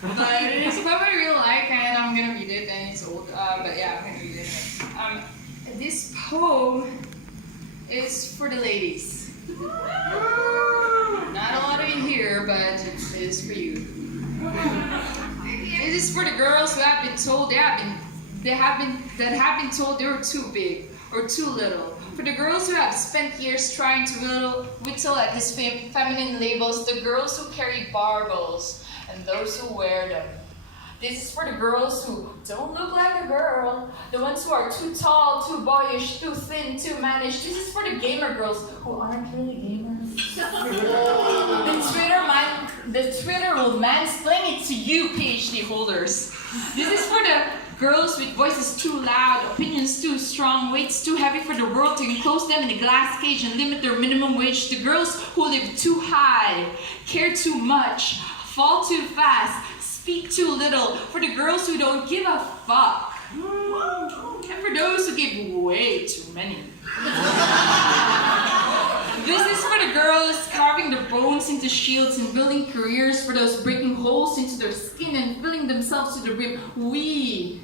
But it's probably real life, and I'm gonna read it, and it's old. But yeah, I'm gonna read it. This poem is for the ladies. Not a lot of you here, but it is for you. This is for the girls who have been told that have been told they were too big or too little. For the girls who have spent years trying to whittle at these feminine labels, the girls who carry barbels and those who wear them. This is for the girls who don't look like a girl, the ones who are too tall, too boyish, too thin, too mannish. This is for the gamer girls who aren't really gamers. The Twitter will mansplain it to you, PhD holders. This is for the girls with voices too loud, opinions too strong, weights too heavy for the world to enclose them in a glass cage and limit their minimum wage. The girls who live too high, care too much, fall too fast, speak too little. For the girls who don't give a fuck. And for those who give way too many. This is for the girls carving their bones into shields and building careers, for those breaking holes into their skin and filling themselves to the brim. We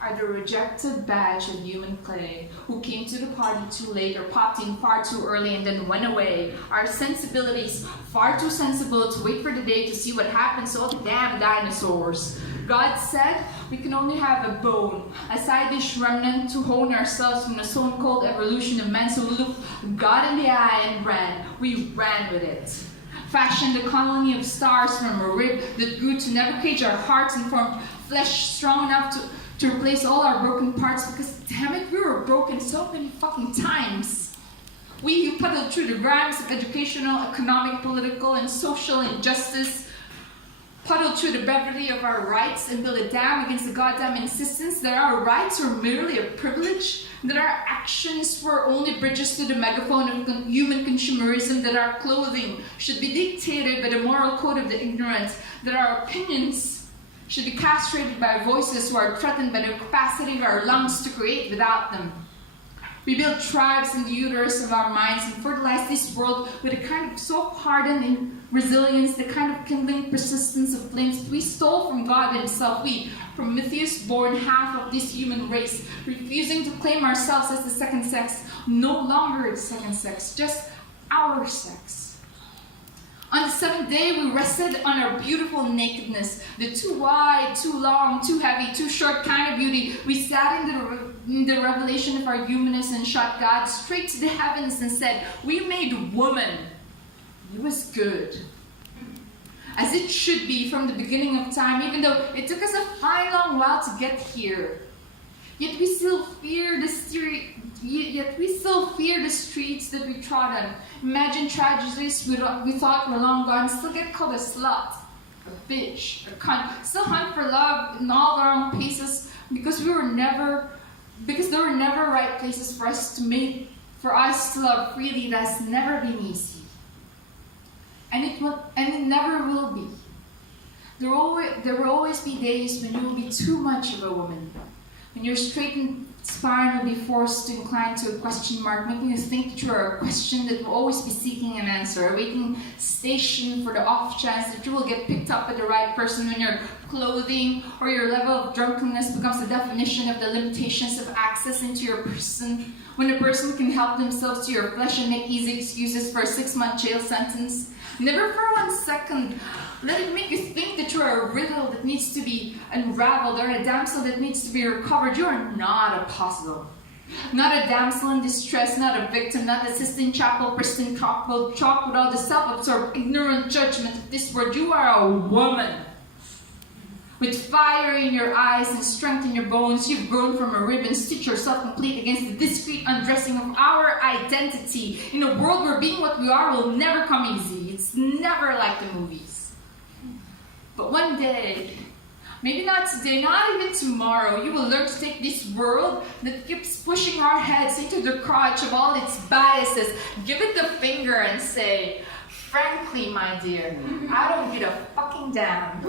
are the rejected batch of human clay who came to the party too late or popped in far too early and then went away. Our sensibilities far too sensible to wait for the day to see what happens to all the damn dinosaurs. God said we can only have a bone, a side dish remnant to hone ourselves from the so-called evolution of men. So we looked God in the eye and ran. We ran with it. Fashioned a colony of stars from a rib that grew to never cage our hearts and formed flesh strong enough to replace all our broken parts, because damn it, we were broken so many fucking times. We who puddled through the grams of educational, economic, political, and social injustice, puddled through the brevity of our rights and built a dam against the goddamn insistence that our rights were merely a privilege, that our actions were only bridges to the megaphone of human consumerism, that our clothing should be dictated by the moral code of the ignorant, that our opinions should be castrated by voices who are threatened by the capacity of our lungs to create without them. We build tribes in the uterus of our minds and fertilize this world with a kind of soft hardening resilience, the kind of kindling persistence of flames we stole from God himself. We, Prometheus, born half of this human race, refusing to claim ourselves as the second sex, no longer the second sex, just our sex. On the seventh day, we rested on our beautiful nakedness, the too wide, too long, too heavy, too short kind of beauty. We sat in the revelation of our humanness and shot God straight to the heavens and said, we made woman. It was good. As it should be from the beginning of time, even though it took us a fine long while to get here. Yet we still fear the streets that we trod on. Imagine tragedies we thought were long gone, still get called a slut, a bitch, a cunt, still hunt for love in all our own paces because there were never right places for us to love freely. That's never been easy, and it never will be. There will always be days when you will be too much of a woman. When your straightened spine will be forced to incline to a question mark, making you think that you are a question that will always be seeking an answer, a waiting station for the off chance that you will get picked up by the right person when your clothing or your level of drunkenness becomes the definition of the limitations of access into your person, when a person can help themselves to your flesh and make easy excuses for a 6-month jail sentence. Never for 1 second let it make you think that you are a riddle that needs to be unraveled or a damsel that needs to be recovered. You are not a puzzle. Not a damsel in distress, not a victim, not a Sistine Chapel, pristine chalk with all the self-absorbed, ignorant judgment of this world. You are a woman. With fire in your eyes and strength in your bones, you've grown from a rib and stitched yourself complete against the discreet undressing of our identity. In a world where being what we are will never come easy. It's never like the movies. But one day, maybe not today, not even tomorrow, you will learn to take this world that keeps pushing our heads into the crotch of all its biases, give it the finger and say, frankly, my dear, I don't give a fucking damn.